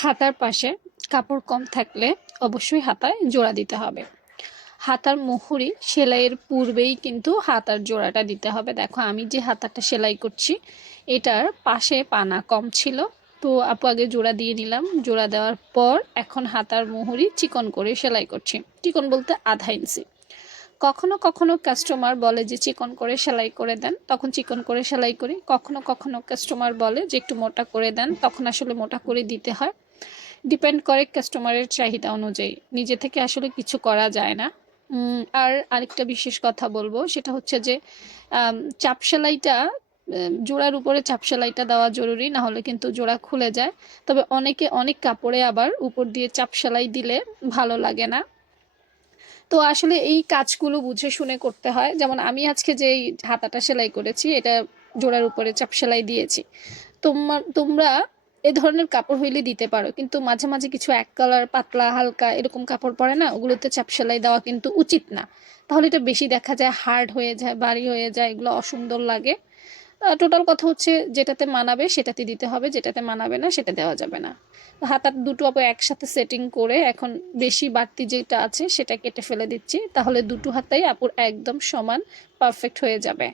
হাতার পাশে কাপড় কম থাকলে অবশ্যই হাতায় জোড়া দিতে হবে। হাতার মুহুরি সেলাইয়ের পূর্বেই কিন্তু হাতার জোড়াটা দিতে হবে। দেখো আমি যে হাতাটা সেলাই করছি এটার পাশে পানা কম ছিল, তো আপু আগে জোড়া দিয়ে নিলাম। জোড়া দেওয়ার পর এখন হাতার মুহুরি চিকন করে সেলাই করছি। চিকন বলতে আধা ইঞ্চি। কখনো কখনো কাস্টমার বলে যে চিকন করে সেলাই করে দেন, তখন চিকন করে সেলাই করি। কখনো কখনো কাস্টমার বলে যে একটু মোটা করে দেন, তখন আসলে মোটা করে দিতে হয়। ডিপেন্ড করে কাস্টমারের চাহিদা অনুযায়ী, নিজে থেকে আসলে কিছু করা যায় না। আর আরেকটা বিশেষ কথা বলবো, সেটা হচ্ছে যে চাপ সেলাইটা, জোড়ার উপরে চাপ সেলাইটা দেওয়া জরুরি, না হলে কিন্তু জোড়া খুলে যায়। তবে অনেকে অনেক কাপড়ে আবার উপর দিয়ে চাপ সেলাই দিলে ভালো লাগে না। তো আসলে এই কাজগুলো বুঝে শুনে করতে হয়। যেমন আমি আজকে যে এই হাতাটা সেলাই করেছি এটা জোড়ার উপরে চাপ সেলাই দিয়েছি। তোমরা এ ধরনের কাপড় হইলে দিতে পারো, কিন্তু মাঝে মাঝে কিছু এক কালার পাতলা হালকা এরকম কাপড় পরে না, ওগুলোতে চাপ সেলাই দেওয়া কিন্তু উচিত না। তাহলে এটা বেশি দেখা যায় হার্ড হয়ে যায়, ভারী হয়ে যায়, এগুলো অসুন্দর লাগে। টোটাল কথা হচ্ছে যেটাতে মানাবে সেটাতে দিতে হবে, যেটাতে মানাবে না সেটা দেওয়া যাবে না। হাতার দুটো আপু একসাথে সেটিং করে এখন বেশি বাড়তি যেটা আছে সেটা কেটে ফেলে দিচ্ছি, তাহলে দুটো হাতাই আপুর একদম সমান পারফেক্ট হয়ে যাবে।